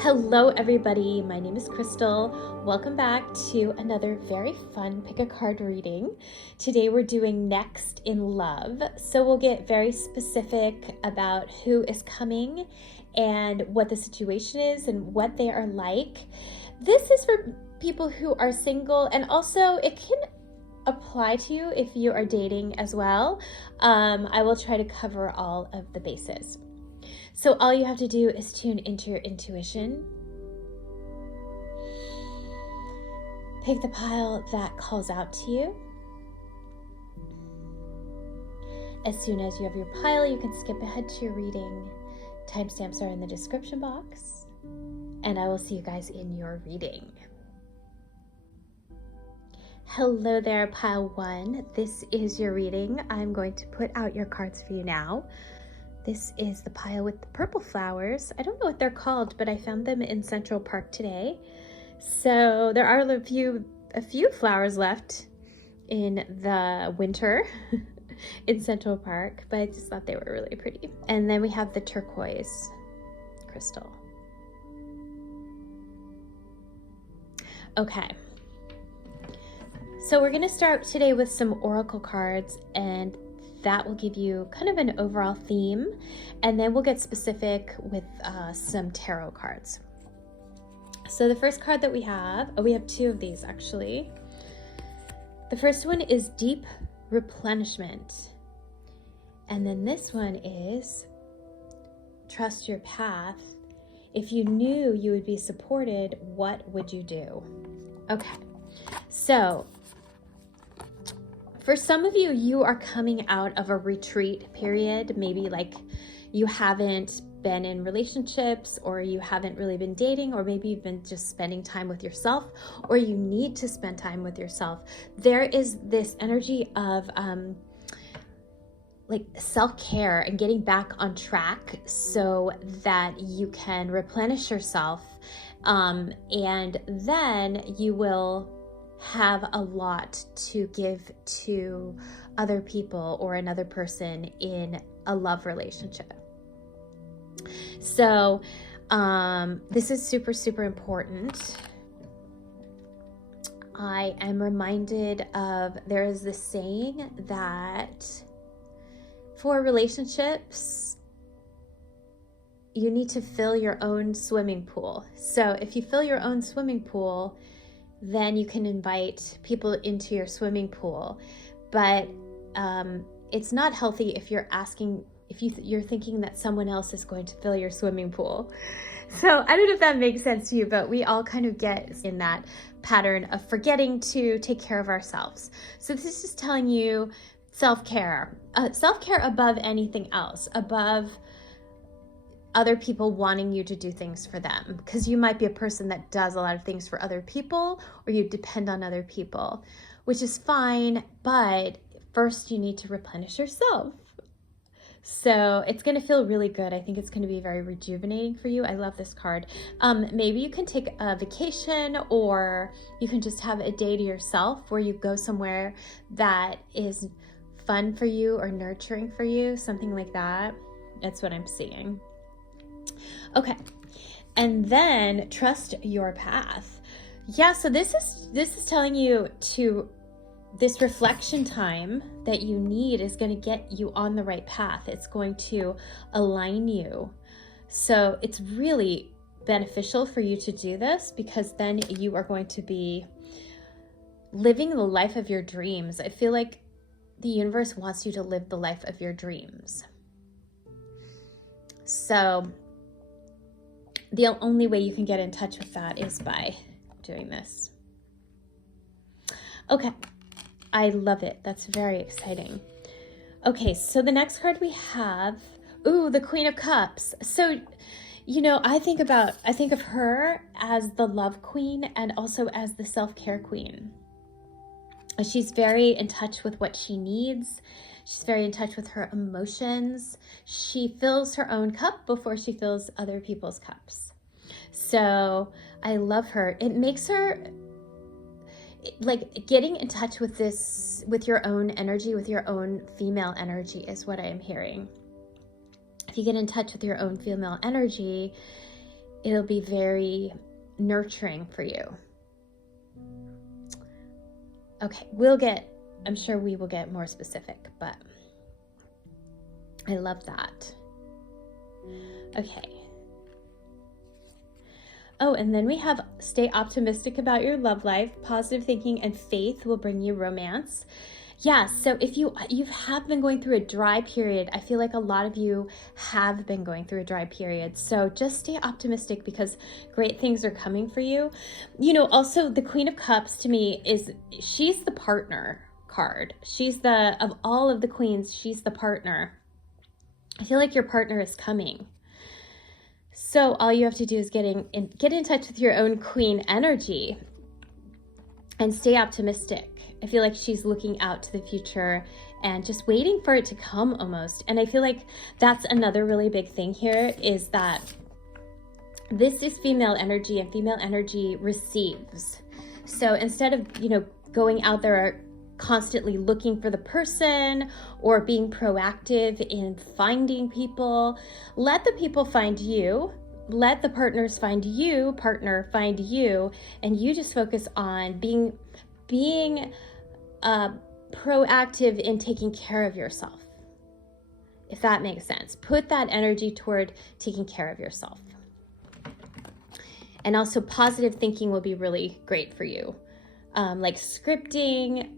Hello everybody, my name is Crystal. Welcome back to another very fun pick a card reading. Today we're doing Next in Love. So we'll get very specific about who is coming and what the situation is and what they are like. This is for people who are single, and also it can apply to you if you are dating as well. I will try to cover all of the bases. So all you have to do is tune into your intuition. Pick the pile that calls out to you. As soon as you have your pile, you can skip ahead to your reading. Timestamps are in the description box. And I will see you guys in your reading. Hello there, pile one. This is your reading. I'm going to put out your cards for you now. This is the pile with the purple flowers. I don't know what they're called, but I found them in Central Park today. So there are a few flowers left in the winter in Central Park, but I just thought they were really pretty. And then we have the turquoise crystal. Okay. So we're going to start today with some oracle cards, and that will give you kind of an overall theme, and then we'll get specific with some tarot cards. So the first card that we have two of these actually. The first one is Deep Replenishment, and then this one is Trust Your Path. If you knew you would be supported, what would you do? Okay, so for some of you, you are coming out of a retreat period. Maybe like you haven't been in relationships, or you haven't really been dating, or maybe you've been just spending time with yourself, or you need to spend time with yourself. There is this energy of like self-care and getting back on track so that you can replenish yourself. And then you will have a lot to give to other people or another person in a love relationship. So this is super, super important. I am reminded of, there is this saying that for relationships, you need to fill your own swimming pool. So if you fill your own swimming pool, then you can invite people into your swimming pool. But it's not healthy if you're thinking that someone else is going to fill your swimming pool. So I don't know if that makes sense to you, but we all kind of get in that pattern of forgetting to take care of ourselves. So this is telling you self-care above anything else, above other people wanting you to do things for them, because you might be a person that does a lot of things for other people, or you depend on other people, which is fine, but first you need to replenish yourself. So it's going to feel really good. I think it's going to be very rejuvenating for you. I love this card. Maybe you can take a vacation, or you can just have a day to yourself where you go somewhere that is fun for you or nurturing for you, something like that. That's what I'm seeing. Okay, and then Trust Your Path. Yeah, so this is telling you to, this reflection time that you need is going to get you on the right path. It's going to align you. So it's really beneficial for you to do this, because then you are going to be living the life of your dreams. I feel like the universe wants you to live the life of your dreams. So the only way you can get in touch with that is by doing this. Okay, I love it. That's very exciting. Okay, so the next card we have, the Queen of Cups. So, you know, I think of her as the love queen and also as the self-care queen. She's very in touch with what she needs. She's very in touch with her emotions. She fills her own cup before she fills other people's cups. So I love her. It makes her like getting in touch with this, with your own energy, with your own female energy is what I am hearing. If you get in touch with your own female energy, it'll be very nurturing for you. Okay, I'm sure we will get more specific, but I love that. Okay. Oh, and then we have stay optimistic about your love life. Positive thinking and faith will bring you romance. Yeah, so if you have been going through a dry period, I feel like a lot of you have been going through a dry period. So just stay optimistic because great things are coming for you. You know, also the Queen of Cups to me she's the partner card. Of all of the queens, she's the partner. I feel like your partner is coming. So all you have to do is get in touch with your own queen energy and stay optimistic. I feel like she's looking out to the future and just waiting for it to come almost. And I feel like that's another really big thing here is that this is female energy and female energy receives. So instead of, going out there constantly looking for the person or being proactive in finding people, let the people find you. Let the partners find you, partner find you, and you just focus on being proactive in taking care of yourself, if that makes sense. Put that energy toward taking care of yourself. And also positive thinking will be really great for you. Like scripting,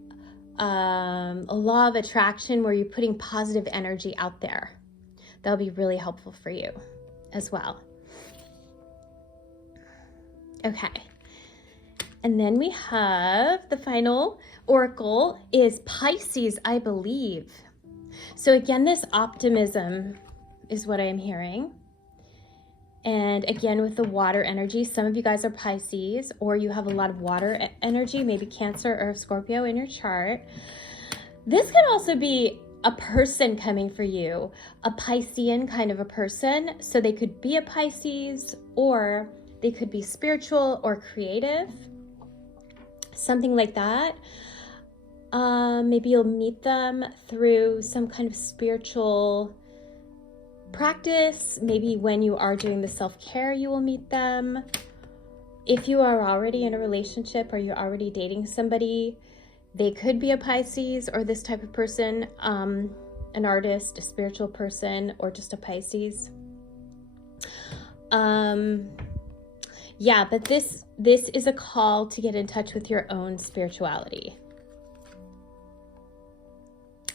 a law of attraction where you're putting positive energy out there. That'll be really helpful for you as well. Okay. And then we have the final oracle is Pisces, I believe. So again, this optimism is what I'm hearing. And again, with the water energy, some of you guys are Pisces, or you have a lot of water energy, maybe Cancer or Scorpio in your chart. This could also be a person coming for you, a Piscean kind of a person. So they could be a Pisces, or they could be spiritual or creative, something like that. Maybe you'll meet them through some kind of spiritual practice. Maybe when you are doing the self-care, you will meet them. If you are already in a relationship or you're already dating somebody, they could be a Pisces or this type of person, an artist, a spiritual person, or just a Pisces. Yeah, but this is a call to get in touch with your own spirituality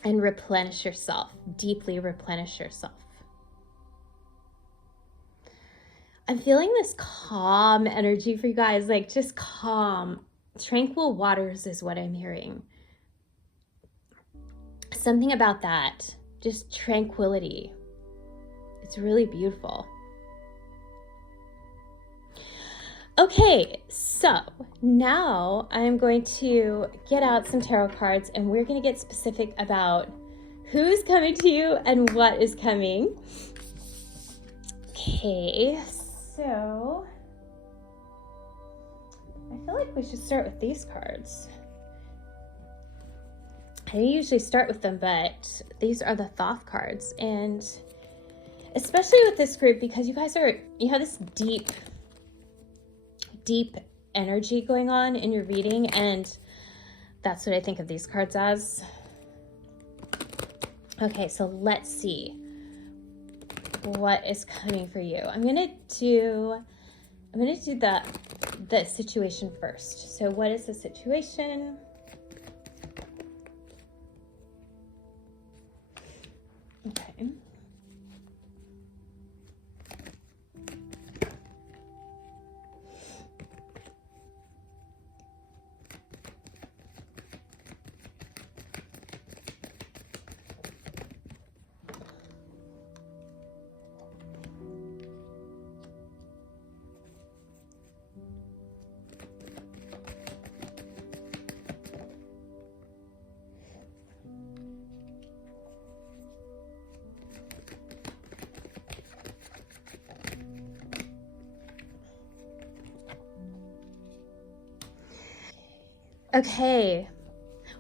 and replenish yourself, deeply replenish yourself. I'm feeling this calm energy for you guys, like just calm. Tranquil waters is what I'm hearing. Something about that, just tranquility. It's really beautiful. Okay, so now I'm going to get out some tarot cards and we're going to get specific about who's coming to you and what is coming. Okay, so I feel like we should start with these cards. I usually start with them, but these are the Thoth cards. And especially with this group, because you have this deep energy going on in your reading, and that's what I think of these cards as. Okay, so let's see what is coming for you. I'm gonna do the situation first. So what is the situation? Okay. Okay,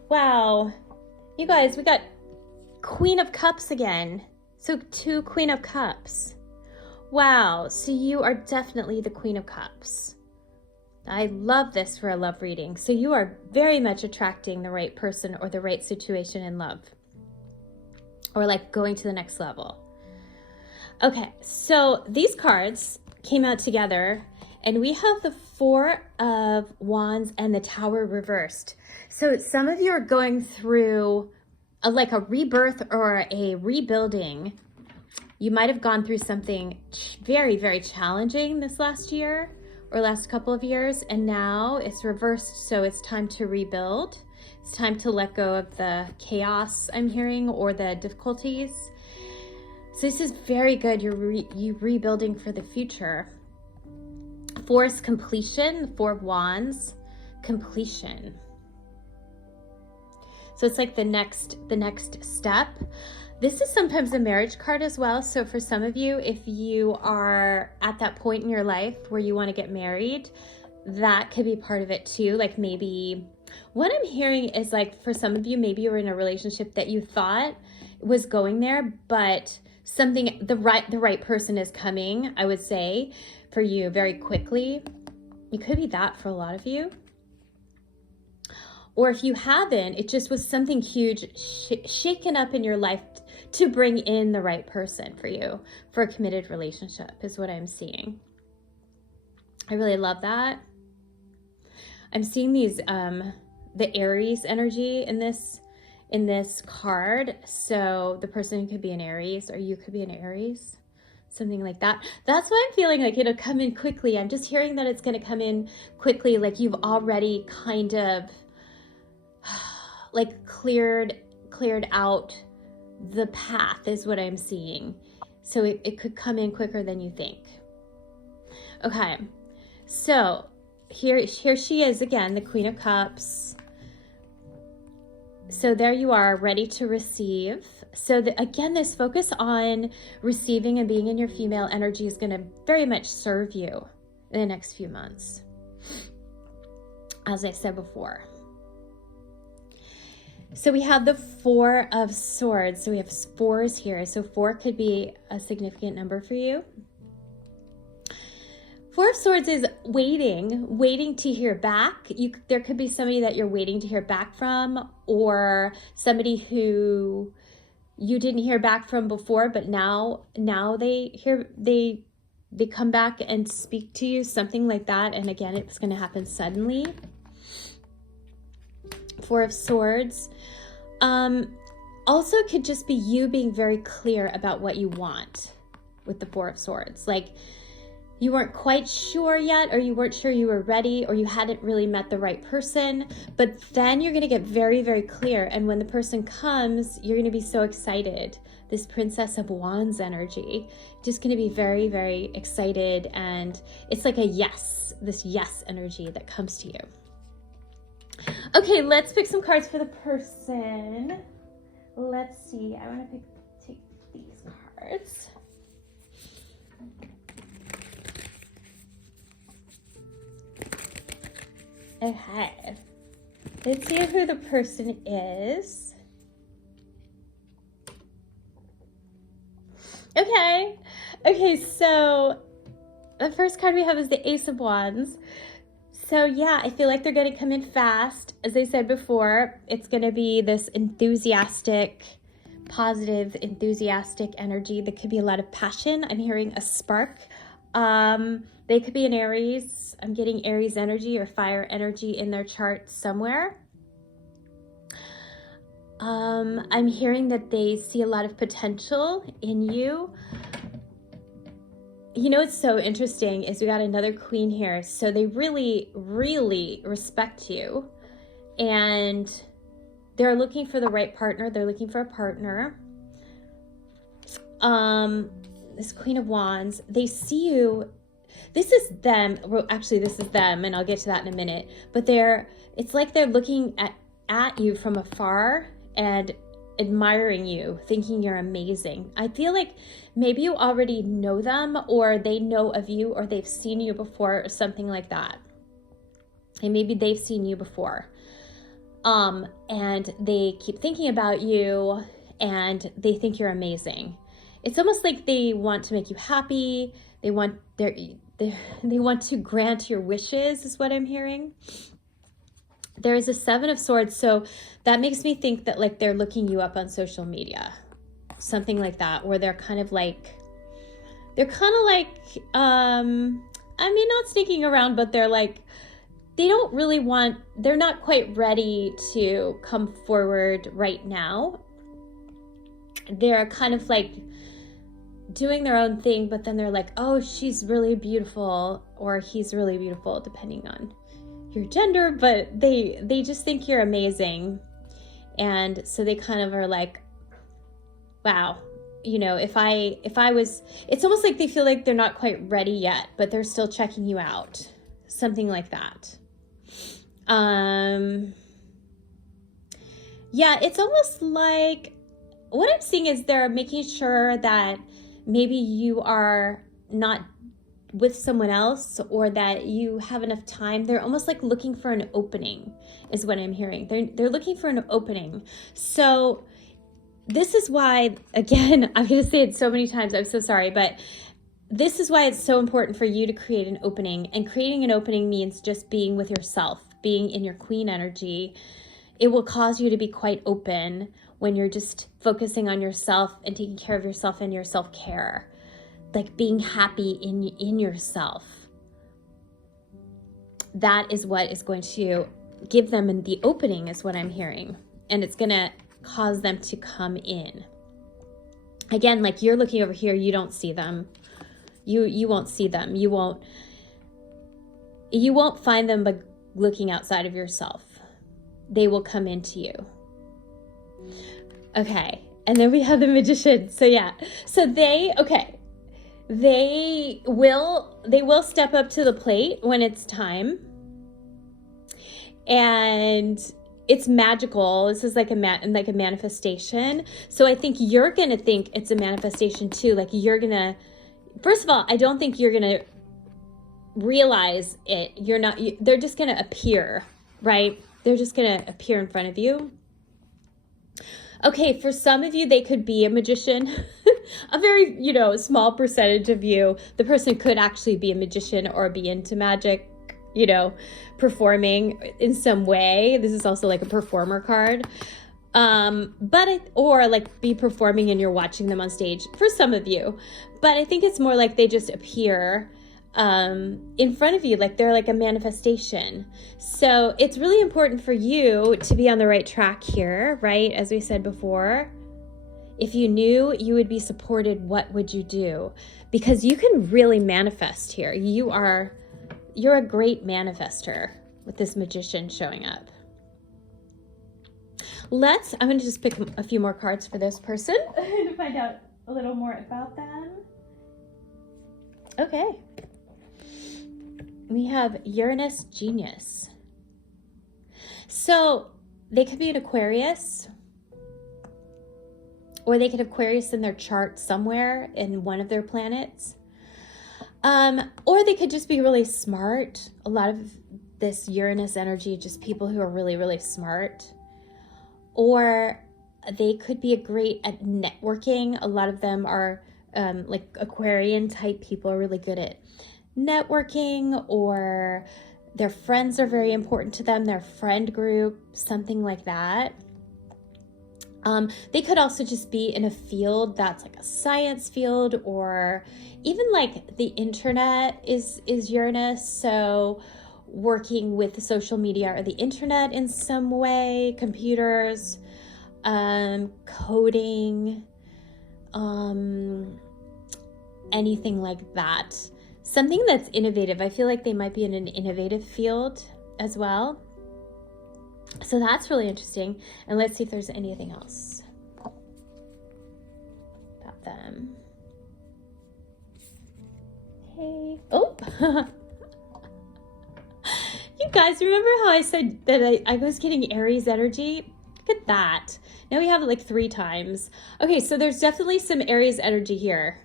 wow, you guys, we got Queen of Cups again. So 2 Queen of Cups. Wow, so you are definitely the Queen of Cups. I love this for a love reading. So you are very much attracting the right person or the right situation in love, or like going to the next level. Okay, so these cards came out together and we have the Four of Wands and the Tower reversed. So some of you are going through like a rebirth or a rebuilding. You might have gone through something very, very challenging this last year or last couple of years, and now it's reversed. So it's time to rebuild. It's time to let go of the chaos I'm hearing or the difficulties. So this is very good. You're rebuilding for the future. Four is completion. Four of Wands, completion. So it's like the next step. This is sometimes a marriage card as well. So for some of you, if you are at that point in your life where you want to get married, that could be part of it too. Like maybe what I'm hearing is like for some of you, maybe you were in a relationship that you thought was going there, but something, the right person is coming, I would say, for you very quickly. It could be that for a lot of you. Or if you haven't, it just was something huge shaken up in your life to bring in the right person for you for a committed relationship is what I'm seeing. I really love that. I'm seeing these, the Aries energy in this card. So the person could be an Aries or you could be an Aries, something like that. That's why I'm feeling like it'll come in quickly. I'm just hearing that it's going to come in quickly. Like you've already kind of like cleared out the path is what I'm seeing. So it could come in quicker than you think. Okay, so here she is again, the Queen of Cups. So there you are, ready to receive. So again, this focus on receiving and being in your female energy is going to very much serve you in the next few months, as I said before. So we have the Four of Swords. So we have fours here. So four could be a significant number for you. Four of Swords is waiting to hear back. There could be somebody that you're waiting to hear back from, or somebody who you didn't hear back from before, but now they come back and speak to you, something like that. And again, it's going to happen suddenly. Four of Swords. Also could just be you being very clear about what you want with the Four of Swords. Like you weren't quite sure yet, or you weren't sure you were ready, or you hadn't really met the right person, but then you're going to get very, very clear. And when the person comes, you're going to be so excited. This Princess of Wands energy, just going to be very, very excited. And it's like a yes, this yes energy that comes to you. Okay, let's pick some cards for the person. Let's see. I want to take these cards. Okay. Let's see who the person is. Okay, so the first card we have is the Ace of Wands. So yeah, I feel like they're going to come in fast. As I said before, it's going to be this enthusiastic, positive, enthusiastic energy. There could be a lot of passion. I'm hearing a spark. They could be an Aries. I'm getting Aries energy or fire energy in their chart somewhere. I'm hearing that they see a lot of potential in you. You know what's so interesting is we got another queen here. So they really, really respect you. And they're looking for the right partner. They're looking for a partner. This Queen of Wands, they see you. This is them. Well, actually, this is them, and I'll get to that in a minute. But it's like they're looking at you from afar and admiring you, thinking you're amazing. I feel like maybe you already know them, or they know of you, or they've seen you before, or something like that. And maybe they've seen you before. And they keep thinking about you, and they think you're amazing. it's almost like they want to make you happy. They want they want to grant your wishes, is what I'm hearing. There is a 7 of Swords, so that makes me think that like they're looking you up on social media, something like that, where they're kind of like I mean, not sneaking around, but they're like, they're not quite ready to come forward right now. They're kind of like doing their own thing, but then they're like, oh, she's really beautiful, or he's really beautiful, depending on your gender, but they just think you're amazing. And so they kind of are like, wow, you know, if I was, it's almost like they feel like they're not quite ready yet, but they're still checking you out, something like that. Yeah, it's almost like what I'm seeing is they're making sure that maybe you are not with someone else, or that you have enough time. They're almost like looking for an opening, is what I'm hearing. They're looking for an opening. So this is why, again, I'm going to say it so many times, I'm so sorry, but this is why it's so important for you to create an opening. And creating an opening means just being with yourself, being in your queen energy. It will cause you to be quite open when you're just focusing on yourself and taking care of yourself and your self-care. Like being happy in yourself. That is what is going to give them the opening, is what I'm hearing. And it's going to cause them to come in. Again, like you're looking over here, you don't see them. You won't see them. You won't find them by looking outside of yourself. They will come into you. Okay. And then we have the Magician. So yeah. So they will step up to the plate when it's time. And it's magical. This is like a manifestation. So I think you're going to think it's a manifestation too. Like you're going to, first of all, I don't think you're going to realize it. They're just going to appear, right? They're just going to appear in front of you. Okay, for some of you, they could be a magician. A very, small percentage of you, the person could actually be a magician or be into magic, performing in some way. This is also like a performer card. Or like be performing and you're watching them on stage for some of you. But I think it's more like they just appear in front of you, like they're like a manifestation. So it's really important for you to be on the right track here, right? As we said before, if you knew you would be supported, what would you do? Because you can really manifest here. You're a great manifester with this Magician showing up. I'm going to just pick a few more cards for this person to find out a little more about them. Okay. We have Uranus Genius. So they could be an Aquarius, or they could have Aquarius in their chart somewhere in one of their planets. Or they could just be really smart. A lot of this Uranus energy, just people who are really, really smart. Or they could be great at networking. A lot of them are like Aquarian type people, are really good at networking, or their friends are very important to them, their friend group, something like that. They could also just be in a field that's like a science field, or even like the internet is Uranus. So working with social media or the internet in some way, computers, coding, anything like that. Something that's innovative. I feel like they might be in an innovative field as well. So that's really interesting. And let's see if there's anything else about them. Hey. Oh. You guys, remember how I said that I was getting Aries energy? Look at that. Now we have it like 3 times. Okay, so there's definitely some Aries energy here.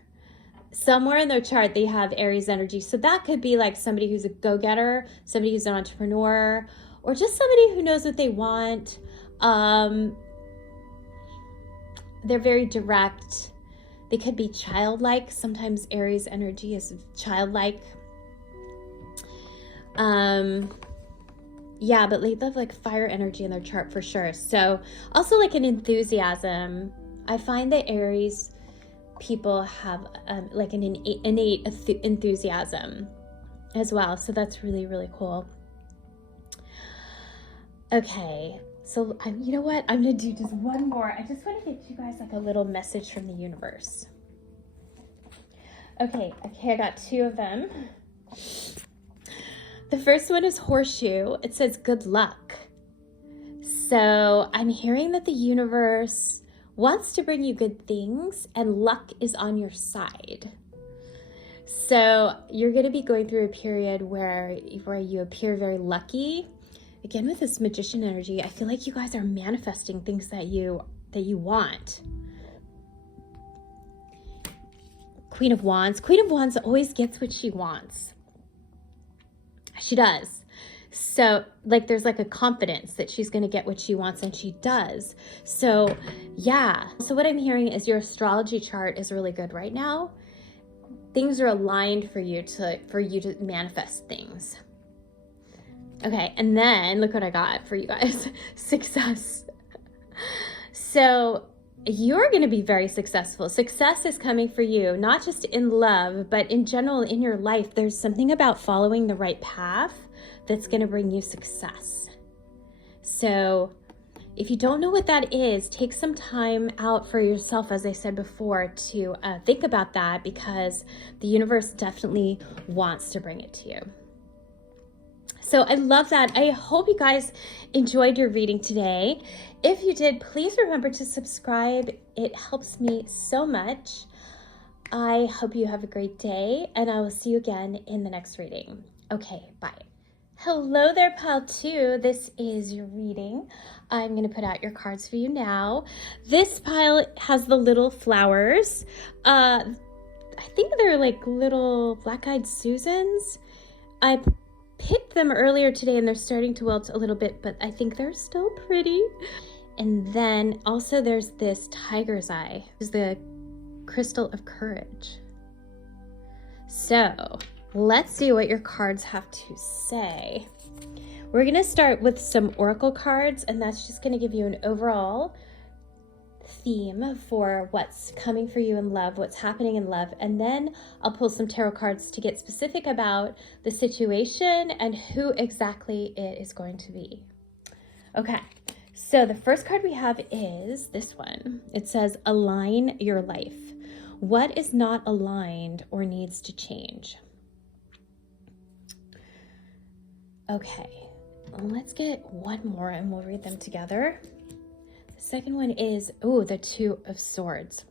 Somewhere in their chart, they have Aries energy. So that could be like somebody who's a go-getter, somebody who's an entrepreneur, or just somebody who knows what they want. They're very direct. They could be childlike. Sometimes Aries energy is childlike. Yeah, but they have like fire energy in their chart for sure. So also like an enthusiasm. I find that Aries people have like an innate enthusiasm as well. So that's really, really cool. Okay, so you know what? I'm gonna do just one more. I just want to get you guys like a little message from the universe. Okay, I got 2 of them. The first one is horseshoe. It says good luck. So I'm hearing that the universe wants to bring you good things and luck is on your side. So you're going to be going through a period where you appear very lucky. Again, with this magician energy, I feel like you guys are manifesting things that you want. Queen of Wands. Queen of Wands always gets what she wants. She does. So like there's like a confidence that she's going to get what she wants, and she does. So yeah. So what I'm hearing is your astrology chart is really good right now. Things are aligned for you to manifest things. Okay, and then look what I got for you guys. Success. So you're going to be very successful. Success is coming for you, not just in love, but in general in your life. There's something about following the right path that's going to bring you success. So if you don't know what that is, take some time out for yourself, as I said before, to think about that, because the universe definitely wants to bring it to you. So I love that. I hope you guys enjoyed your reading today. If you did, please remember to subscribe. It helps me so much. I hope you have a great day, and I will see you again in the next reading. Okay, bye. Hello there, pile 2. This is your reading. I'm going to put out your cards for you now. This pile has the little flowers. I think they're like little black-eyed Susans. I picked them earlier today and they're starting to wilt a little bit, but I think they're still pretty. And then also there's this tiger's eye. This is the crystal of courage. So let's see what your cards have to say. We're going to start with some oracle cards, and that's just going to give you an overall theme for what's coming for you in love, what's happening in love, and then I'll pull some tarot cards to get specific about the situation and who exactly it is going to be. Okay, so the first card we have is this one. It says, align your life. What is not aligned or needs to change? Okay, let's get one more and we'll read them together. Second one is, the 2 of Swords.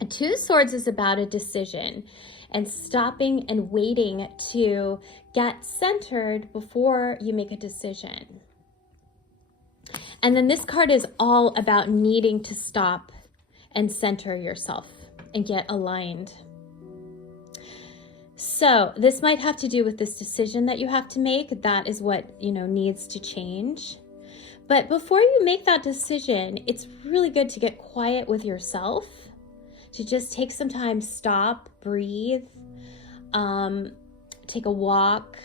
A 2 of Swords is about a decision and stopping and waiting to get centered before you make a decision. And then this card is all about needing to stop and center yourself and get aligned. So this might have to do with this decision that you have to make. That is what, needs to change. But before you make that decision, it's really good to get quiet with yourself, to just take some time, stop, breathe, take a walk,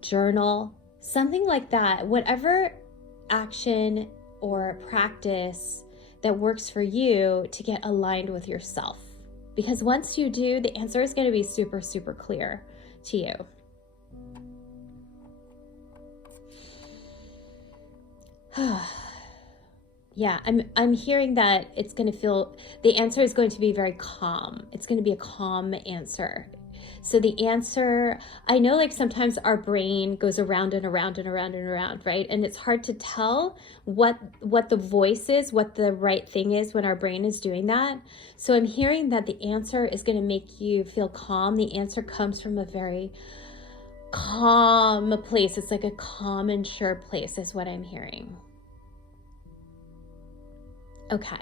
journal, something like that. Whatever action or practice that works for you to get aligned with yourself. Because once you do, the answer is going to be super, super clear to you. Yeah, I'm hearing that it's going to feel, the answer is going to be very calm. It's going to be a calm answer. So the answer, I know like sometimes our brain goes around and around and around and around, right? And it's hard to tell what the voice is, what the right thing is when our brain is doing that. So I'm hearing that the answer is going to make you feel calm. The answer comes from a very calm place. It's like a calm and sure place is what I'm hearing. Okay.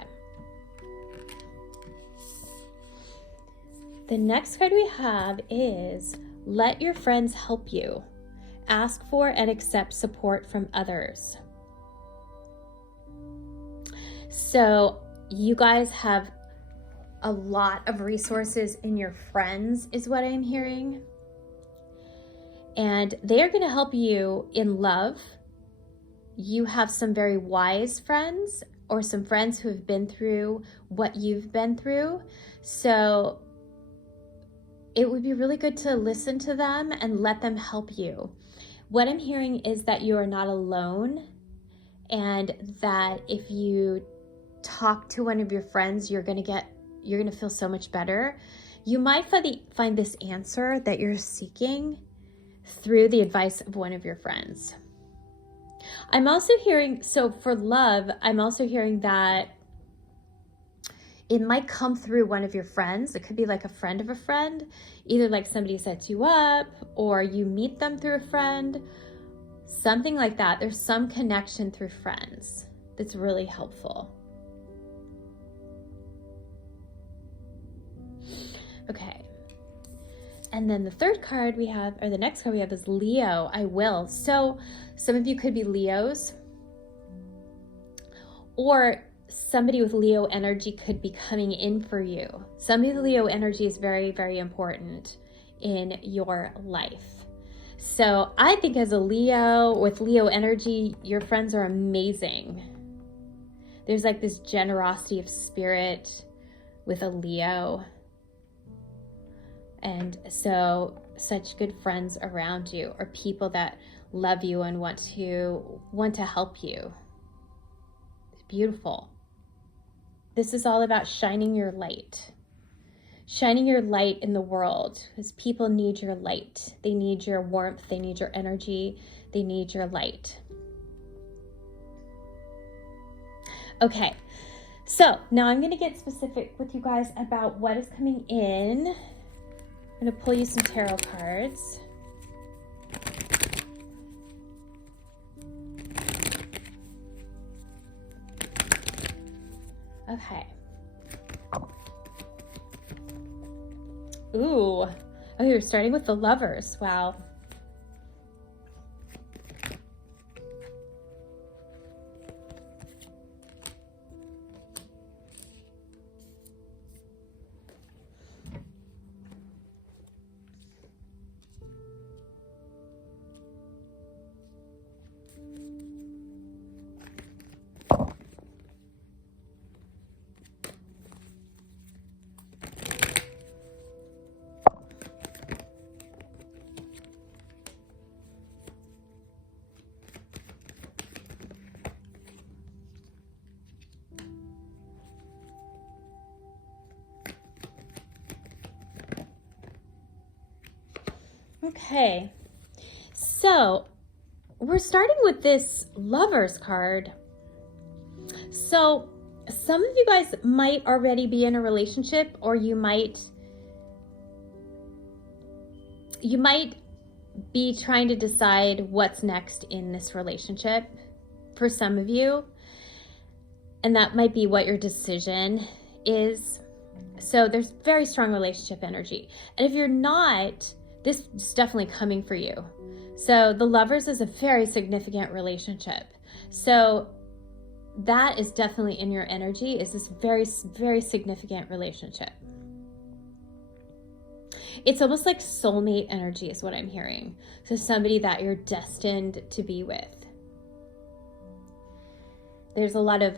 The next card we have is let your friends help you. Ask for and accept support from others. So you guys have a lot of resources in your friends is what I'm hearing. And they are going to help you in love. You have some very wise friends or some friends who have been through what you've been through. So it would be really good to listen to them and let them help you. What I'm hearing is that you are not alone, and that if you talk to one of your friends, you're going to feel so much better. You might find this answer that you're seeking through the advice of one of your friends. I'm also hearing, so for love, I'm also hearing that it might come through one of your friends. It could be like a friend of a friend, either like somebody sets you up or you meet them through a friend, something like that. There's some connection through friends that's really helpful. Okay. And then the third card we have, or the next card we have, is Leo, I will. So some of you could be Leos, or somebody with Leo energy could be coming in for you. Somebody with Leo energy is very, very important in your life. So I think as a Leo with Leo energy, your friends are amazing. There's like this generosity of spirit with a Leo. And so such good friends around you, or people that love you and want to help you. It's beautiful. This is all about shining your light. Shining your light in the world, because people need your light. They need your warmth. They need your energy. They need your light. Okay, so now I'm going to get specific with you guys about what is coming in. I'm going to pull you some tarot cards. Okay. Ooh. Oh, you're starting with the Lovers. Wow. Okay, so we're starting with this Lovers card. So some of you guys might already be in a relationship, or you might be trying to decide what's next in this relationship for some of you, and that might be what your decision is. So there's very strong relationship energy, and if you're not, this is definitely coming for you. So the Lovers is a very significant relationship. So that is definitely in your energy, is this very, very significant relationship. It's almost like soulmate energy is what I'm hearing. So somebody that you're destined to be with. There's a lot of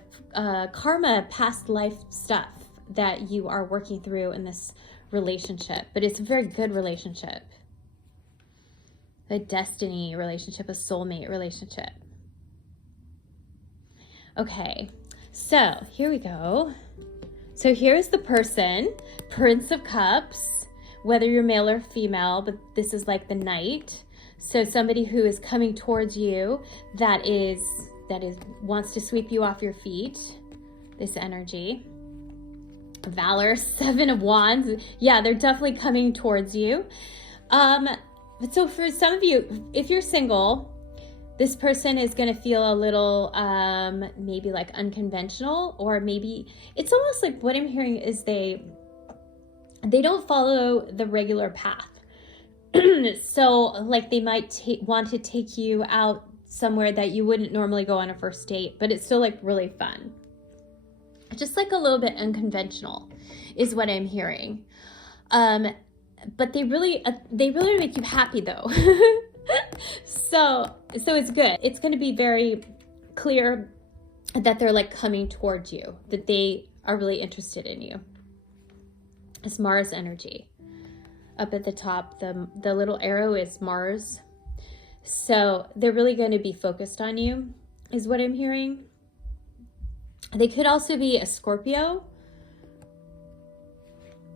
karma, past life stuff that you are working through in this relationship, but it's a very good relationship. A destiny relationship, a soulmate relationship. Okay, so here we go. So here's the person, Prince of Cups, whether you're male or female, but this is like the Knight. So somebody who is coming towards you that is wants to sweep you off your feet, this energy. Valor, Seven of Wands. Yeah, they're definitely coming towards you. But so for some of you, if you're single, this person is going to feel a little maybe like unconventional, or maybe it's almost like what I'm hearing is they don't follow the regular path. So like they might want to take you out somewhere that you wouldn't normally go on a first date, but it's still like really fun. Just like a little bit unconventional. is what I'm hearing. But they really make you happy though. So it's good. It's going to be very clear that they're like coming towards you, that they are really interested in you. It's Mars energy. Up at the top, the little arrow is Mars. So they're really going to be focused on you, is what I'm hearing. They could also be a Scorpio,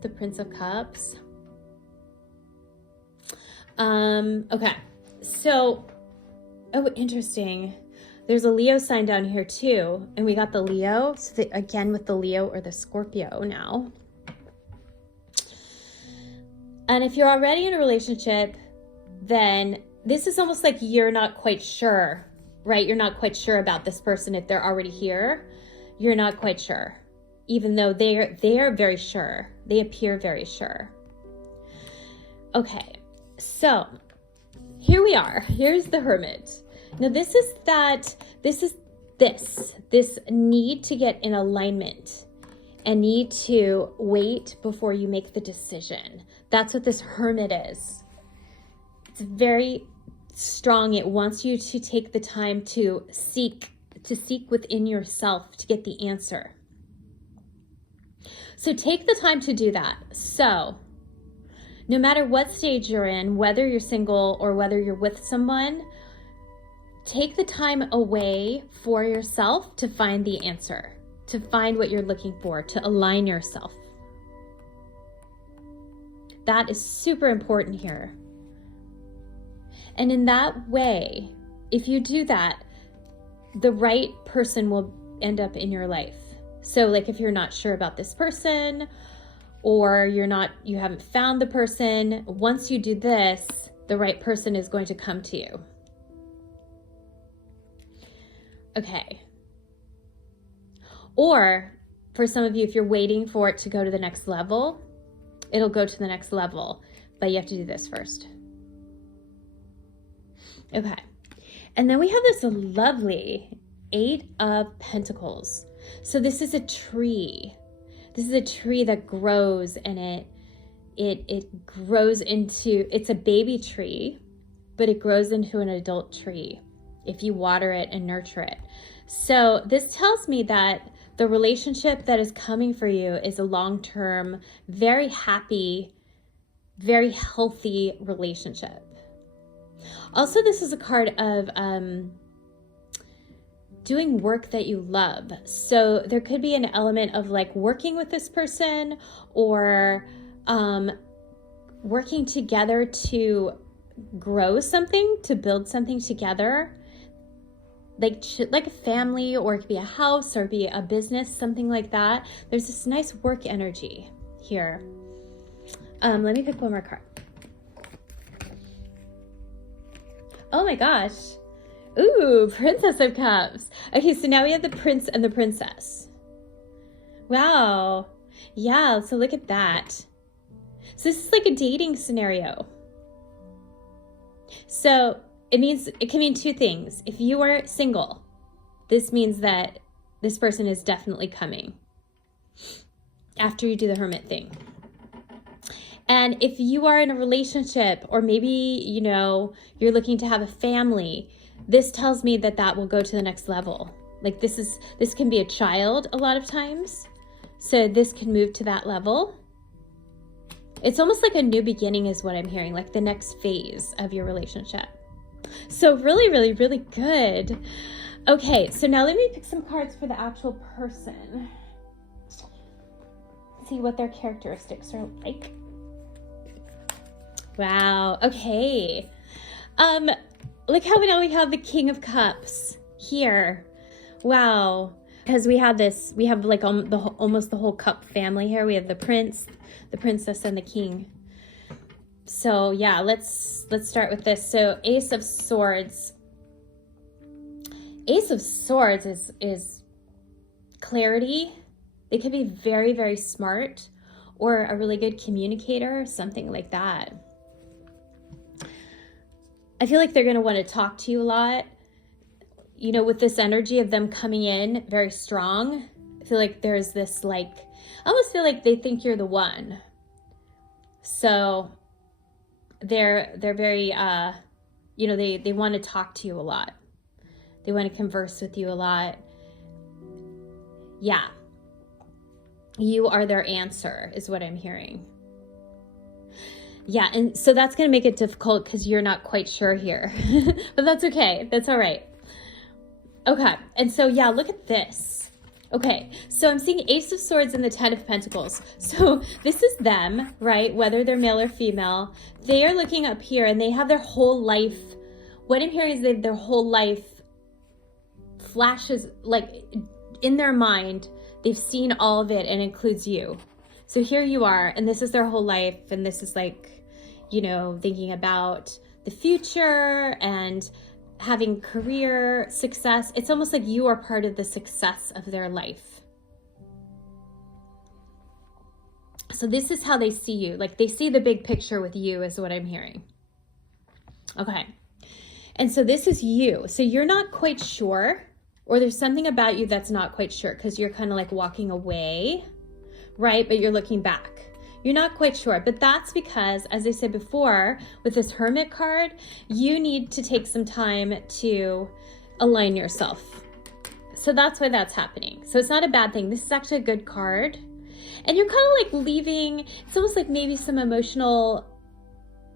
the Prince of Cups. Okay, so, oh, interesting. There's a Leo sign down here too, and we got the Leo, so again with the Leo or the Scorpio now. And if you're already in a relationship, then this is almost like you're not quite sure, right? You're not quite sure about this person if they're already here. You're not quite sure, even though they are very sure. They appear very sure. Okay, so here we are. Here's the Hermit. Now this need to get in alignment and need to wait before you make the decision. That's what this Hermit is. It's very strong. It wants you to take the time to seek within yourself to get the answer. So take the time to do that. So no matter what stage you're in, whether you're single or whether you're with someone, take the time away for yourself to find the answer, to find what you're looking for, to align yourself. That is super important here. And in that way, if you do that, the right person will end up in your life. So like if you're not sure about this person, or you haven't found the person, once you do this, the right person is going to come to you. Okay. Or for some of you, if you're waiting for it to go to the next level, it'll go to the next level, but you have to do this first. Okay. And then we have this lovely 8 of Pentacles. So this is a tree. This is a tree that grows, and it grows into, it's a baby tree, but it grows into an adult tree if you water it and nurture it. So this tells me that the relationship that is coming for you is a long-term, very happy, very healthy relationship. Also, this is a card of doing work that you love. So there could be an element of like working with this person, or working together to grow something, to build something together. Like a family, or it could be a house, or be a business, something like that. There's this nice work energy here. Let me pick one more card. Oh my gosh. Ooh, Princess of Cups. Okay, so now we have the Prince and the Princess. Wow. Yeah, so look at that. So this is like a dating scenario. So it can mean 2 things. If you are single, this means that this person is definitely coming after you do the Hermit thing. And if you are in a relationship, or maybe, you're looking to have a family, this tells me that will go to the next level. Like this can be a child a lot of times. So this can move to that level. It's almost like a new beginning is what I'm hearing, like the next phase of your relationship. So really, really, really good. Okay, so now let me pick some cards for the actual person. See what their characteristics are like. Wow, okay. Look how now we have the King of Cups here. Wow. Because we have like almost the whole cup family here. We have the prince, the princess, and the king. So yeah, let's start with this. So Ace of Swords. Ace of Swords is clarity. They could be very, very smart, or a really good communicator, something like that. I feel like they're going to want to talk to you a lot. With this energy of them coming in very strong, I feel like there's this like, I almost feel like they think you're the one. So they're very, you know, they want to talk to you a lot. They want to converse with you a lot. Yeah. You are their answer is what I'm hearing. Yeah, and so that's going to make it difficult because you're not quite sure here. But that's okay. That's all right. Okay, and so yeah, look at this. Okay, so I'm seeing Ace of Swords and the Ten of Pentacles. So this is them, right? Whether they're male or female. They are looking up here and they have their whole life. What I'm hearing is that their whole life flashes, like in their mind, they've seen all of it and includes you. So here you are, and this is their whole life, and this is like, you know, thinking about the future and having career success. It's almost like you are part of the success of their life. So this is how they see you. Like they see the big picture with you is what I'm hearing. Okay. And so this is you. So you're not quite sure, or there's something about you that's not quite sure because you're kind of like walking away, right? But you're looking back. You're not quite sure, but that's because, as I said before, with this Hermit card, you need to take some time to align yourself. So that's why that's happening. So it's not a bad thing. This is actually a good card. And you're kind of like leaving, it's almost like maybe some emotional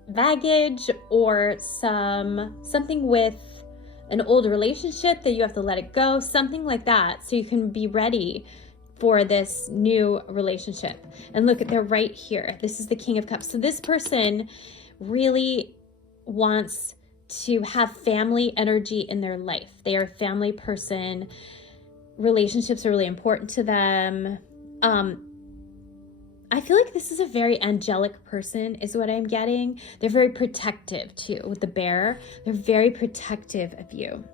baggage or something with an old relationship that you have to let it go, something like that, so you can be ready for this new relationship. And look, they're right here. This is the King of Cups. So this person really wants to have family energy in their life. They are a family person. Relationships are really important to them. I feel like this is a very angelic person is what I'm getting. They're very protective too. With the bear, they're very protective of you.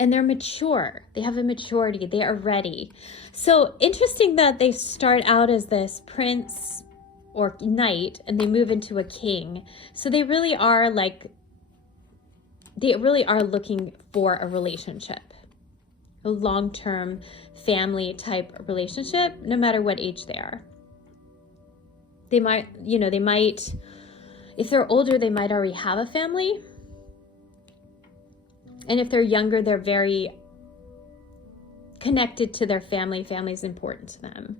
And they're mature. They have a maturity. They are ready. So interesting that they start out as this prince or knight and they move into a king. So they really are like, they really are looking for a relationship, a long-term family type relationship, no matter what age they are. They might, you know, if they're older, they might already have a family. And if they're younger, they're very connected to their family. Family is important to them.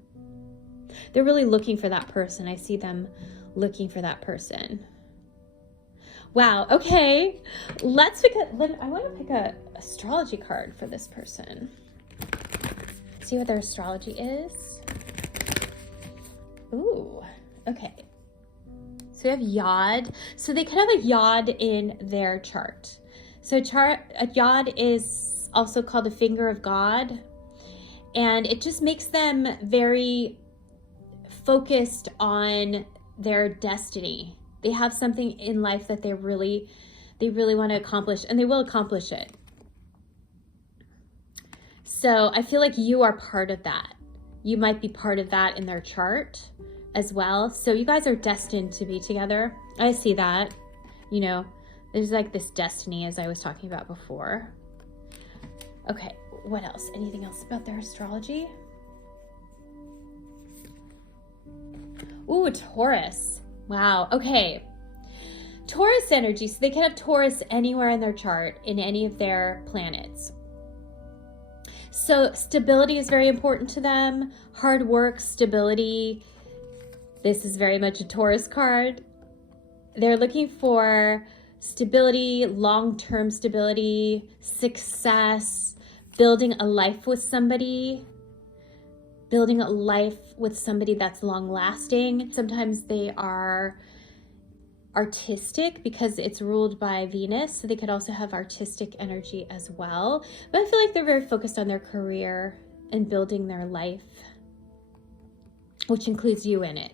They're really looking for that person. I see them looking for that person. Wow. Okay. I want to pick a astrology card for this person. See what their astrology is. Ooh. Okay. So we have Yod. So they could have a Yod in their chart. So a Yod is also called the finger of God, and it just makes them very focused on their destiny. They have something in life that they really want to accomplish, and they will accomplish it. So I feel like you are part of that. You might be part of that in their chart as well. So you guys are destined to be together. I see that, you know. There's like this destiny as I was talking about before. Okay, what else? Anything else about their astrology? Ooh, Taurus. Wow, okay. Taurus energy, so they can have Taurus anywhere in their chart, in any of their planets. So stability is very important to them. Hard work, stability. This is very much a Taurus card. They're looking for stability, long-term stability, success, building a life with somebody that's long-lasting. Sometimes they are artistic because it's ruled by Venus, so they could also have artistic energy as well. But I feel like they're very focused on their career and building their life, which includes you in it.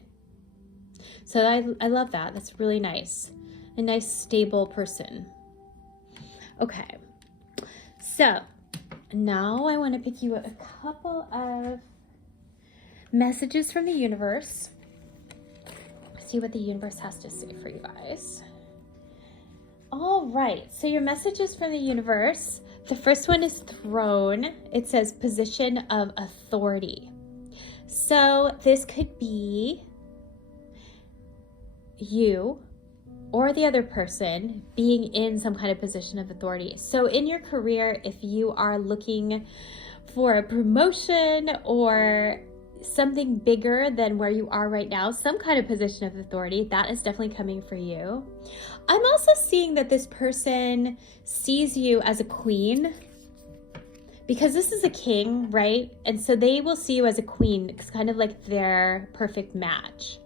So I love that. That's really nice. A nice, stable person. Okay. So now I want to pick you a couple of messages from the universe. See what the universe has to say for you guys. All right. So your messages from the universe The first one is throne. It says position of authority. So this could be you or the other person being in some kind of position of authority. So in your career, if you are looking for a promotion or something bigger than where you are right now, some kind of position of authority, that is definitely coming for you. I'm also seeing that this person sees you as a queen, because this is a king, right? And so they will see you as a queen. It's kind of like their perfect match.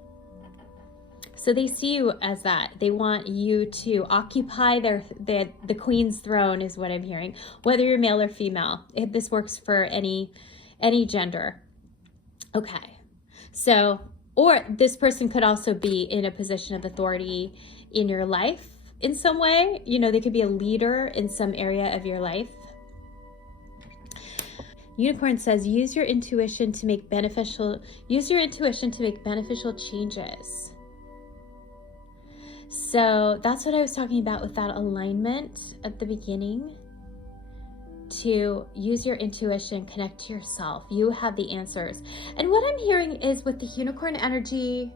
So they see you as that. They want you to occupy the queen's throne, is what I'm hearing, whether you're male or female. If this works for any gender. Okay. So, or this person could also be in a position of authority in your life in some way. You know, they could be a leader in some area of your life. Unicorn says, use your intuition to make beneficial changes. So that's what I was talking about with that alignment at the beginning. To use your intuition, connect to yourself. You have the answers. And what I'm hearing is with the unicorn energy,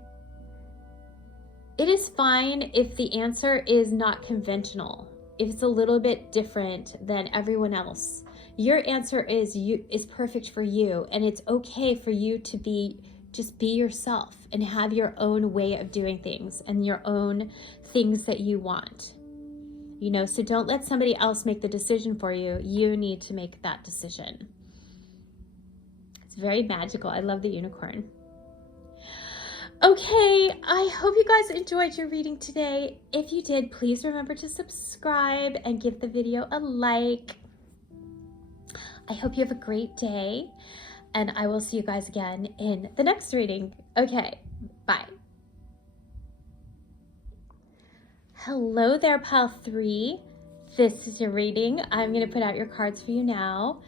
it is fine if the answer is not conventional, if it's a little bit different than everyone else. Your answer is perfect for you, and it's okay for you to just be yourself and have your own way of doing things and your own things that you want. You know, so don't let somebody else make the decision for you. You need to make that decision. It's very magical. I love the unicorn. Okay, I hope you guys enjoyed your reading today. If you did, please remember to subscribe and give the video a like. I hope you have a great day, and I will see you guys again in the next reading. Okay, bye. Hello there, Pile 3. This is your reading. I'm going to put out your cards for you now.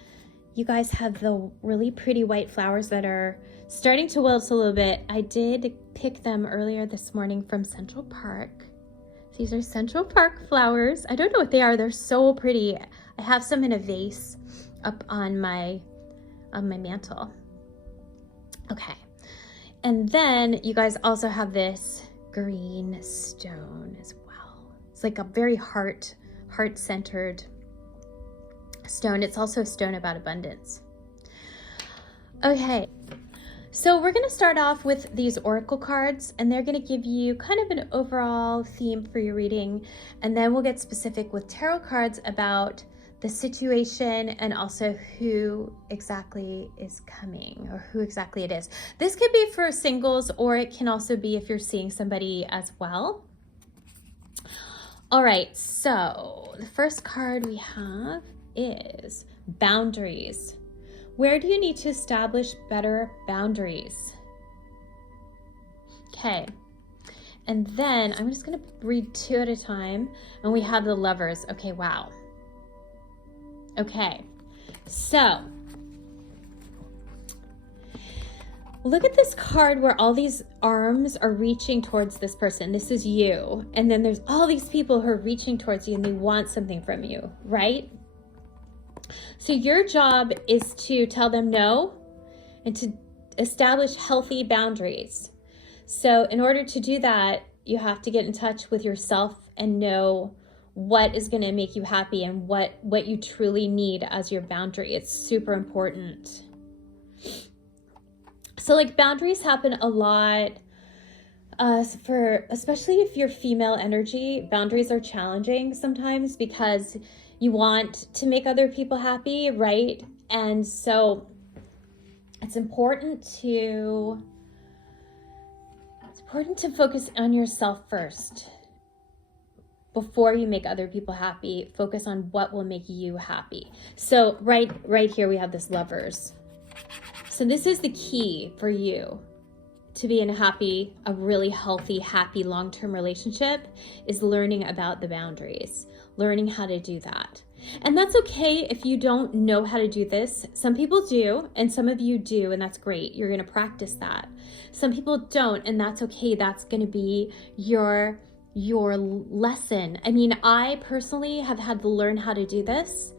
You guys have the really pretty white flowers that are starting to wilt a little bit. I did pick them earlier this morning from Central Park. These are Central Park flowers. I don't know what they are. They're so pretty. I have some in a vase up on my mantle. Okay. And then you guys also have this green stone as well. It's like a very heart-centered stone. It's also a stone about abundance. Okay, so we're going to start off with these oracle cards, and they're going to give you kind of an overall theme for your reading, and then we'll get specific with tarot cards about the situation and also who exactly is coming or who exactly it is. This could be for singles, or it can also be if you're seeing somebody as well. All right, so the first card we have is boundaries. Where do you need to establish better boundaries? Okay, and then I'm just gonna read 2 at a time, and we have the Lovers. Okay, wow. Okay, so look at this card where all these arms are reaching towards this person. This is you. And then there's all these people who are reaching towards you and they want something from you, right? So your job is to tell them no and to establish healthy boundaries. So in order to do that, you have to get in touch with yourself and know what is going to make you happy and what you truly need as your boundary. It's super important. So like boundaries happen a lot especially if you're female energy. Boundaries are challenging sometimes because you want to make other people happy, right? And so it's important to focus on yourself first. Before you make other people happy, focus on what will make you happy. So right here we have this Lovers. So this is the key for you to be in a really healthy, happy, long-term relationship, is learning about the boundaries, learning how to do that. And that's okay if you don't know how to do this. Some people do, and some of you do, and that's great. You're going to practice that. Some people don't, and that's okay. That's going to be your lesson. I mean, I personally have had to learn how to do this.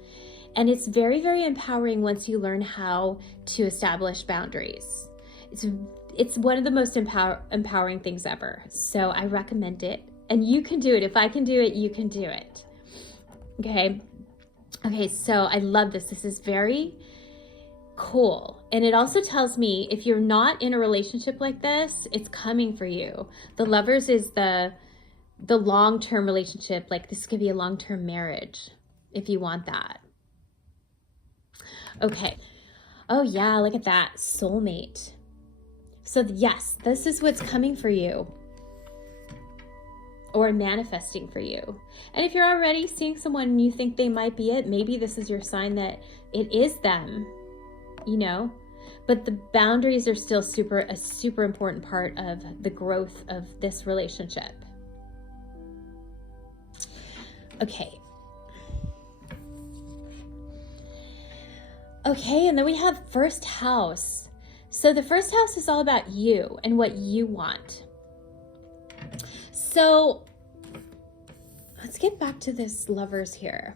And it's very, very empowering once you learn how to establish boundaries. It's one of the most empowering things ever. So I recommend it. And you can do it. If I can do it, you can do it. Okay. Okay, so I love this. This is very cool. And it also tells me if you're not in a relationship like this, it's coming for you. The Lovers is the long-term relationship. Like this could be a long-term marriage if you want that. Okay. Oh yeah, look at that. Soulmate. So yes, this is what's coming for you or manifesting for you. And if you're already seeing someone and you think they might be it, maybe this is your sign that it is them, you know? But the boundaries are still a super important part of the growth of this relationship. Okay. Okay, and then we have first house. So the first house is all about you and what you want. So let's get back to this Lovers here.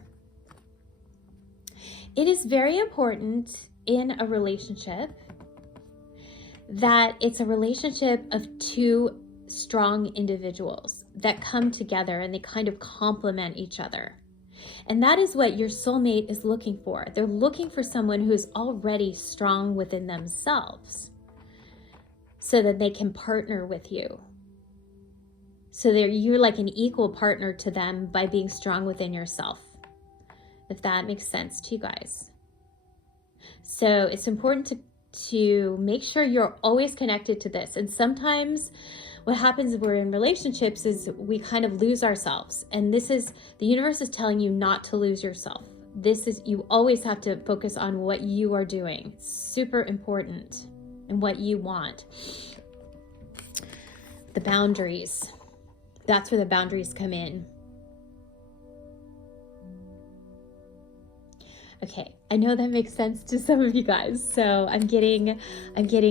It is very important in a relationship that it's a relationship of two strong individuals that come together and they kind of complement each other. And that is what your soulmate is looking for. They're looking for someone who is already strong within themselves so that they can partner with you. So you're like an equal partner to them by being strong within yourself, if that makes sense to you guys. So it's important to make sure you're always connected to this. And sometimes what happens when we're in relationships is we kind of lose ourselves. And the universe is telling you not to lose yourself. You always have to focus on what you are doing. It's super important and what you want. The boundaries. That's where the boundaries come in. Okay, I know that makes sense to some of you guys. So I'm getting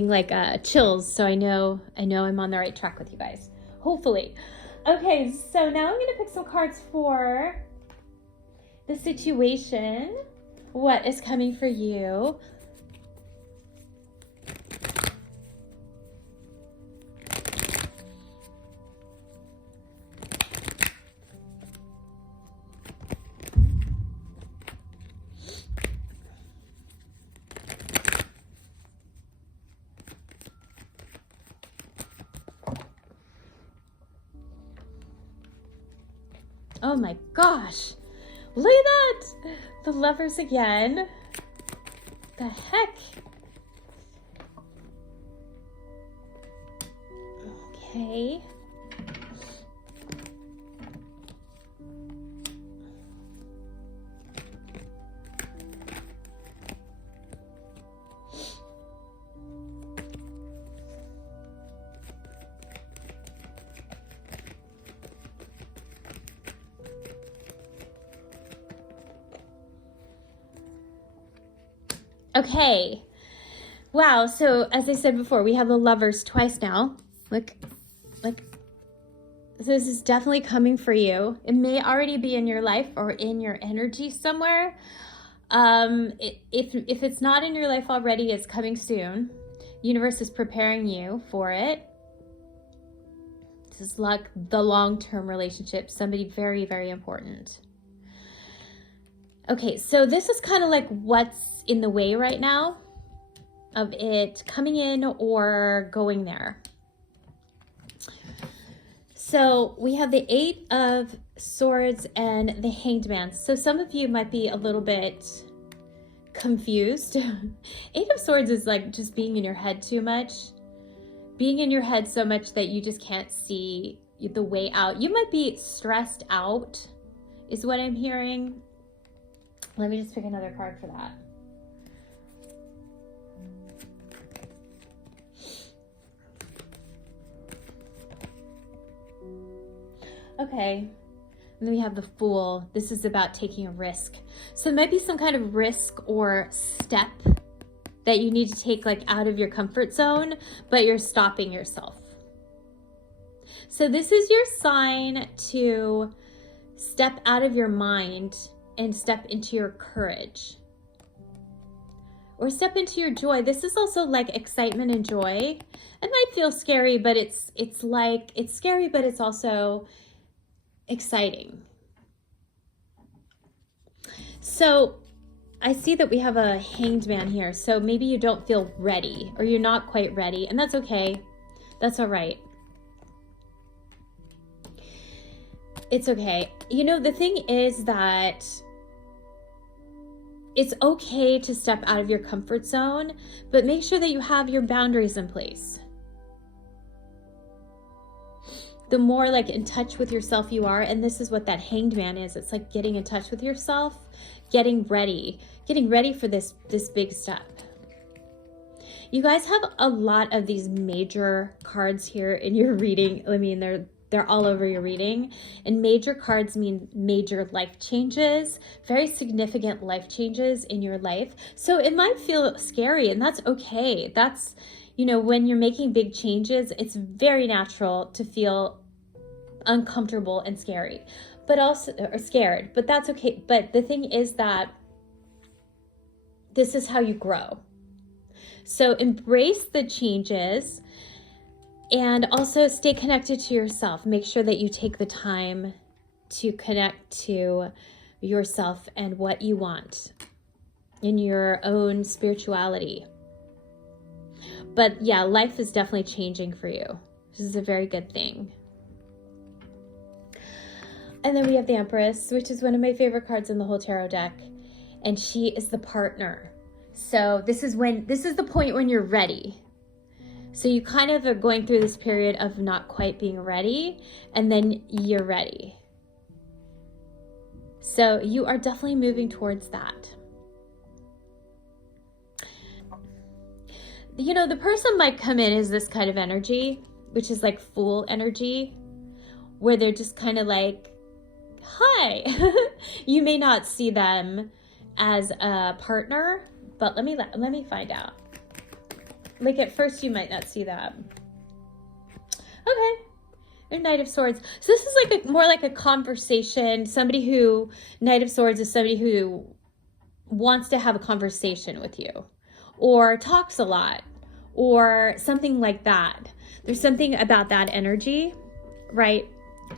like chills. So I know I'm on the right track with you guys. Hopefully. Okay, so now I'm gonna pick some cards for the situation. What is coming for you? Oh my gosh, look at that! The Lovers again. The heck? Okay. Okay, wow, so as I said before, we have the Lovers twice now. Look, so this is definitely coming for you. It may already be in your life or in your energy somewhere. If it's not in your life already, it's coming soon. Universe is preparing you for it. This is like the long-term relationship, somebody very, very important. Okay, so this is kind of like what's in the way right now of it coming in or going there. So we have the 8 of Swords and the Hanged Man. So some of you might be a little bit confused. 8 of Swords is like just being in your head too much. Being in your head so much that you just can't see the way out. You might be stressed out is what I'm hearing. Let me just pick another card for that. Okay, and then we have the Fool. This is about taking a risk. So it might be some kind of risk or step that you need to take like out of your comfort zone, but you're stopping yourself. So this is your sign to step out of your mind and step into your courage. Or step into your joy. This is also like excitement and joy. It might feel scary, but it's scary, but it's also exciting. So I see that we have a hanged man here. So maybe you don't feel ready, or you're not quite ready, and that's okay. That's all right. It's okay. You know, the thing is that it's okay to step out of your comfort zone, but make sure that you have your boundaries in place. The more like in touch with yourself you are, and this is what that hanged man is. It's like getting in touch with yourself, getting ready for this big step. You guys have a lot of these major cards here in your reading. I mean, they're all over your reading, and major cards mean major life changes, very significant life changes in your life. So it might feel scary, and that's okay. That's, you know, when you're making big changes, it's very natural to feel uncomfortable and scary, but also, or scared, but that's okay. But the thing is that this is how you grow. So embrace the changes. And also stay connected to yourself. Make sure that you take the time to connect to yourself and what you want in your own spirituality. But yeah, life is definitely changing for you. This is a very good thing. And then we have the Empress, which is one of my favorite cards in the whole tarot deck. And she is the partner. So this is the point when you're ready. So you kind of are going through this period of not quite being ready, and then you're ready. So you are definitely moving towards that. You know, the person might come in as this kind of energy, which is like Fool energy, where they're just kind of like, hi. You may not see them as a partner, but let me find out. Like at first you might not see that. Okay. A Knight of Swords. So this is like more like a conversation. Knight of Swords is somebody who wants to have a conversation with you, or talks a lot, or something like that. There's something about that energy, right?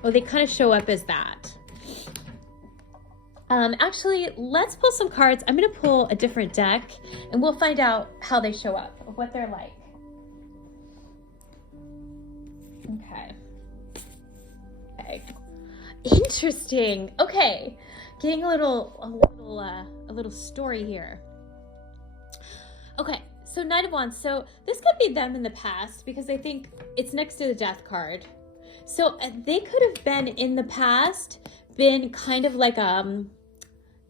Well, they kind of show up as that. Actually, let's pull some cards. I'm going to pull a different deck, and we'll find out how they show up, what they're like. Okay. Interesting. Okay. Getting a little story here. Okay. So Knight of Wands. So this could be them in the past, because I think it's next to the Death card. So they could have been in the past, been kind of like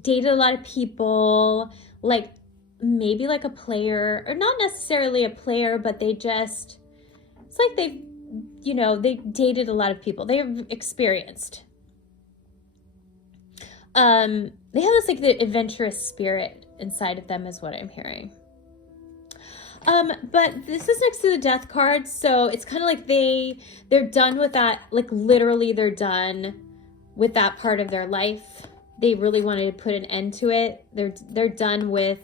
dated a lot of people, like maybe like a player, or not necessarily a player, but they just, it's like they dated a lot of people. They've experienced. They have this like the adventurous spirit inside of them is what I'm hearing. But this is next to the Death card, so it's kind of like they're done with that, like literally they're done with that part of their life. They really wanted to put an end to it. They're done with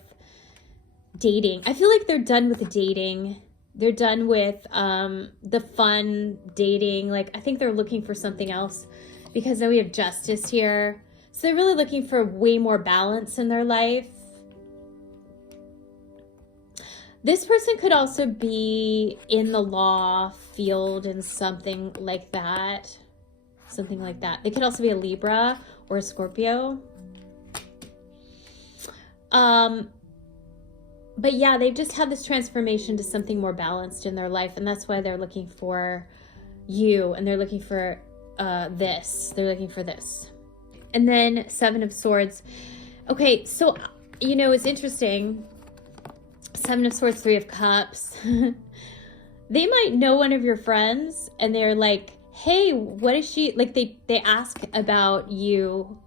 dating. I feel like they're done with the dating. They're done with the fun dating. Like, I think they're looking for something else, because then we have Justice here. So they're really looking for way more balance in their life. This person could also be in the law field and something like that. Something like that. They could also be a Libra or a Scorpio. But yeah, they've just had this transformation to something more balanced in their life, and that's why they're looking for you, and they're looking for this. They're looking for this. And then Seven of Swords. Okay, so, you know, it's interesting. Seven of Swords, Three of Cups. They might know one of your friends, and they're like, hey, what is she, like they ask about you.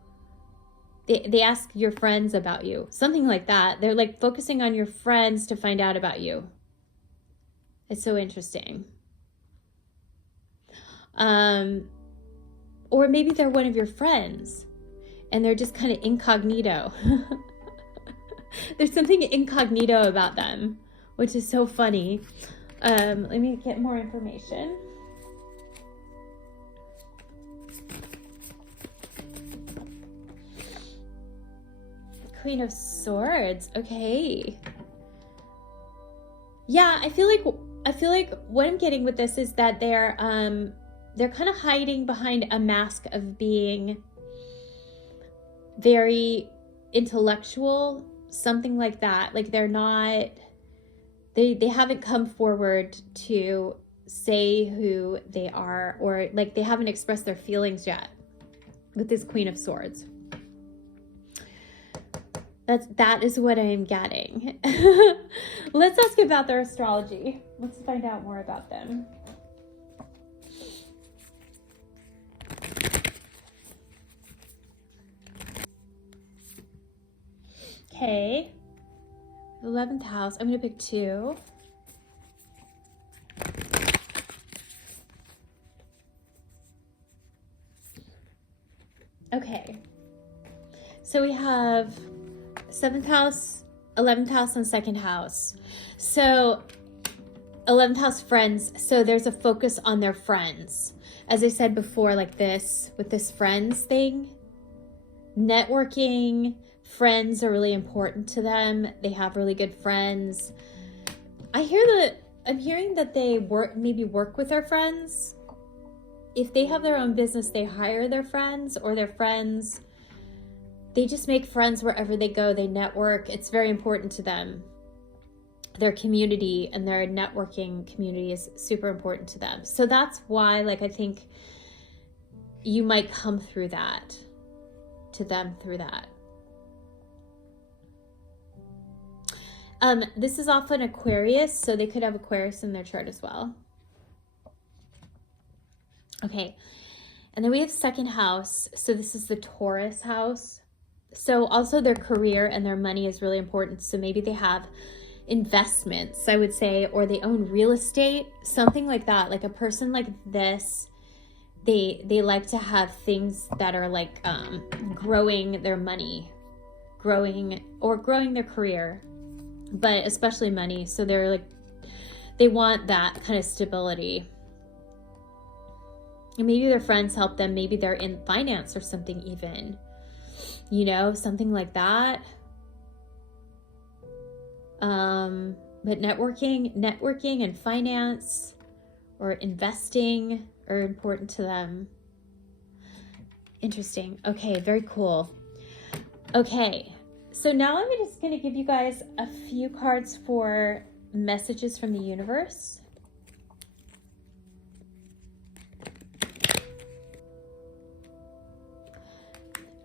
They ask your friends about you. Something like that. They're like focusing on your friends to find out about you. It's so interesting. Or maybe they're one of your friends and they're just kind of incognito. There's something incognito about them, which is so funny. Let me get more information. Queen of Swords. Okay. Yeah, I feel like what I'm getting with this is that they're kind of hiding behind a mask of being very intellectual, something like that. Like they're not, they haven't come forward to say who they are, or like they haven't expressed their feelings yet with this Queen of Swords. That is what I'm getting. Let's ask about their astrology. Let's find out more about them. Okay. 11th house. I'm going to pick 2. Okay. So we have 7th house, 11th house, and 2nd house. So 11th house friends. So there's a focus on their friends. As I said before, like this, with this friends thing, networking, friends are really important to them. They have really good friends. I'm hearing that they maybe work with their friends. If they have their own business, they hire their friends, or their friends, they just make friends wherever they go. They network. It's very important to them. Their community and their networking community is super important to them. So that's why, like, I think you might come through that, to them through that. This is often Aquarius, so they could have Aquarius in their chart as well. Okay, and then we have 2nd house. So this is the Taurus house. So also their career and their money is really important. So maybe they have investments, I would say, or they own real estate, something like that. Like a person like this, they like to have things that are like growing their money, growing their career, but especially money. So they're like, they want that kind of stability. And maybe their friends help them. Maybe they're in finance or something even, you know, something like that. But networking and finance or investing are important to them. Interesting. Okay, very cool. Okay, so now I'm just going to give you guys a few cards for messages from the universe.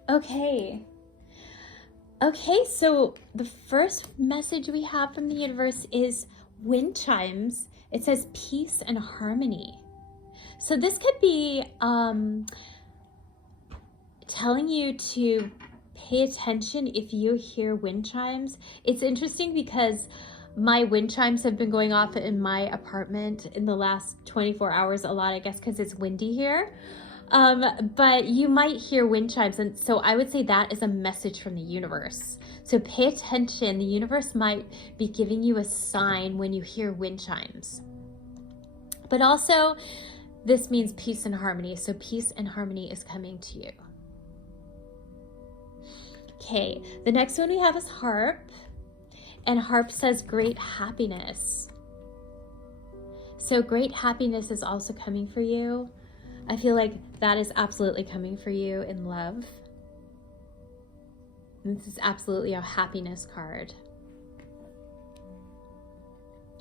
Okay, so the first message we have from the universe is wind chimes. It says peace and harmony. So this could be telling you to pay attention if you hear wind chimes. It's interesting because my wind chimes have been going off in my apartment in the last 24 hours a lot, I guess, because it's windy here. But you might hear wind chimes, and so I would say that is a message from the universe. So pay attention. The universe might be giving you a sign when you hear wind chimes. But also, this means peace and harmony. So peace and harmony is coming to you. Okay, the next one we have is harp, and harp says great happiness. So great happiness is also coming for you. I feel like that is absolutely coming for you in love. And this is absolutely a happiness card.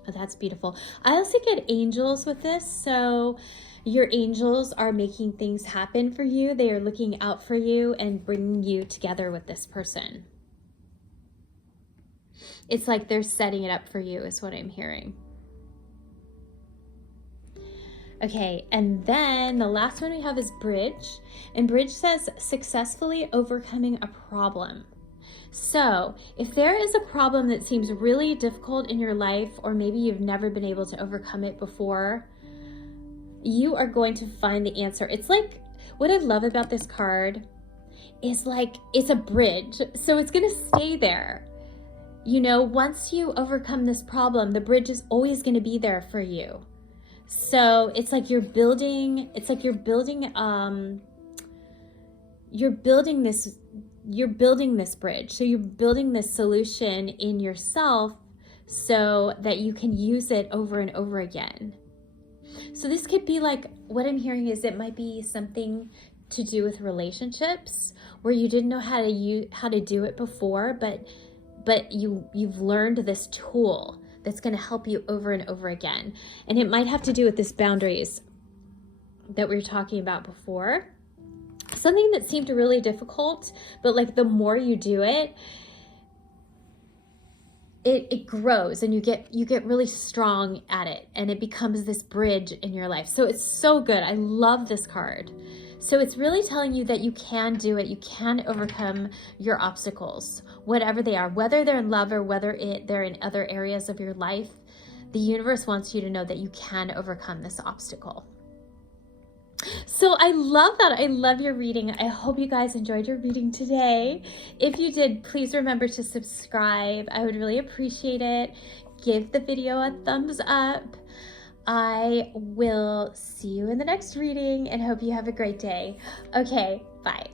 Oh, that's beautiful. I also get angels with this. So your angels are making things happen for you. They are looking out for you and bringing you together with this person. It's like they're setting it up for you is what I'm hearing. Okay, and then the last one we have is bridge. And bridge says successfully overcoming a problem. So if there is a problem that seems really difficult in your life, or maybe you've never been able to overcome it before, you are going to find the answer. It's like, what I love about this card is like, it's a bridge. So it's going to stay there. You know, once you overcome this problem, the bridge is always going to be there for you. So it's like you're building this bridge. So you're building this solution in yourself so that you can use it over and over again. So this could be like, what I'm hearing is it might be something to do with relationships where you didn't know how to do it before, but you've learned this tool that's going to help you over and over again. And it might have to do with this boundaries that we were talking about before. Something that seemed really difficult, but like the more you do it, it grows and you get really strong at it, and it becomes this bridge in your life. So it's so good. I love this card. So it's really telling you that you can do it. You can overcome your obstacles, whatever they are, whether they're in love or whether they're in other areas of your life. The universe wants you to know that you can overcome this obstacle. So I love that. I love your reading. I hope you guys enjoyed your reading today. If you did, please remember to subscribe. I would really appreciate it. Give the video a thumbs up. I will see you in the next reading and hope you have a great day. Okay, bye.